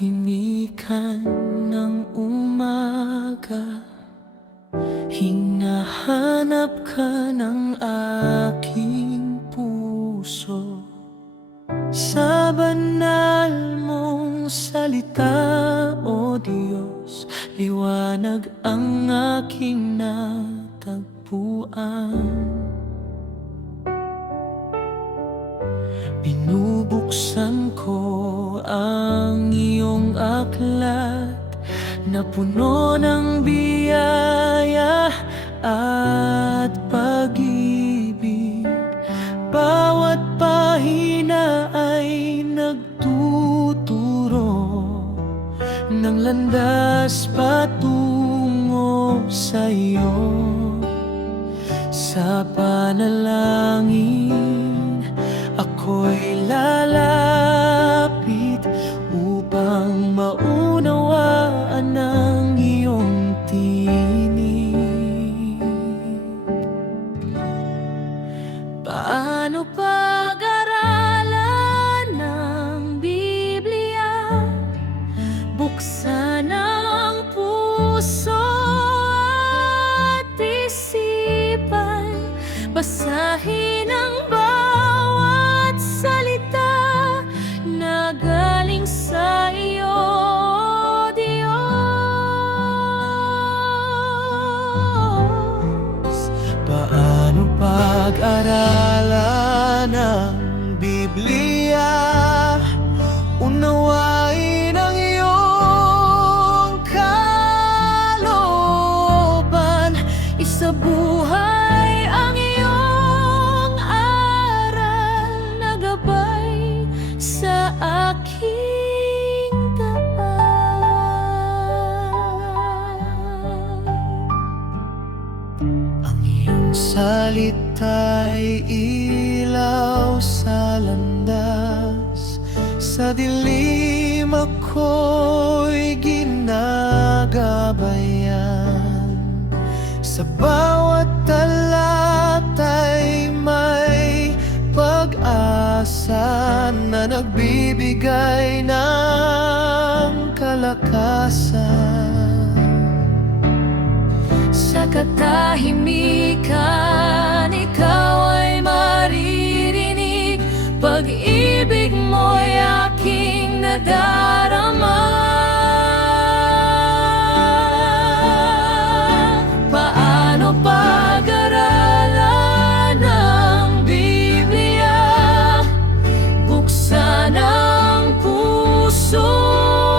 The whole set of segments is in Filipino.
katahimikan ng umaga, hinahanap ka ng aking puso. Sa banal mong salita, O Diyos, liwanag ang aking natagpuan. Binubuksan ko ang iyong aklat na puno ng biyaya at pag-ibig. Bawat pahina ay nagtuturo ng landas patungo sa iyo. Sa panalangin ako'y lalapit upang maunawaan ang iyong tinig. Paano pag-aralan ng Biblia? Buksan ang puso at isipan, basahin ang bawat salita na galing sa iyo, Diyos. Paano pag-aralan ng Biblia? Unawain ang iyong kalooban, isabuhay ang iyong aral na gabay sa aking daan. Ang iyong salita'y ilaw sa landas, sa dilim ako'y ginagabayan. Sa bawat talata'y may pag-asa na nagbibigay ng kalakasan. Sa katahimikan ikaw ay maririnig, pag-ibig mo'y aking nadarama. Paano pag-aralan ng Biblia? Buksan ang puso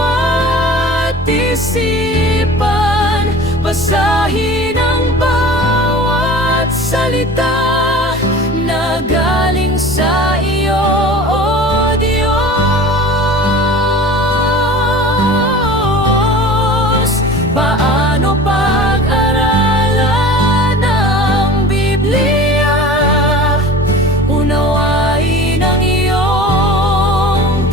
at isipan, basahin ang bawat salita na galing sa iyo, O Diyos. Paano pag-aralan ng Biblia? Unawain ang iyong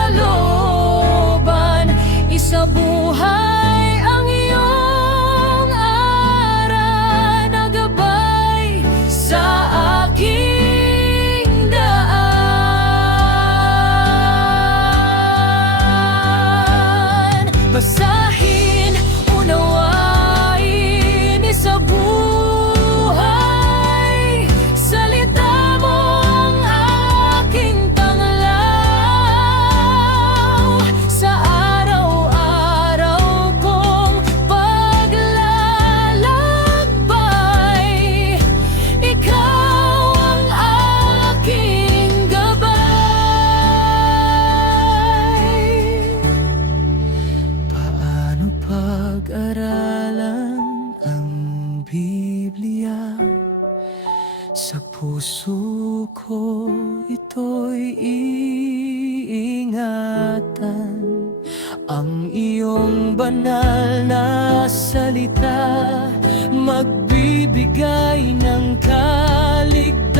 kalooban, isabuhay ang iyong aral na gabay sa aking daan. Basahin, unawain, isabuhay, salita mo ang aking tanglaw sa araw-araw kong paglalakbay. Ikaw ang aking gabay. Paano pag-aralan ang Biblia? Sa puso ko ito'y iingatan, ang iyong banal na salita magbibigay ng kaligtasan.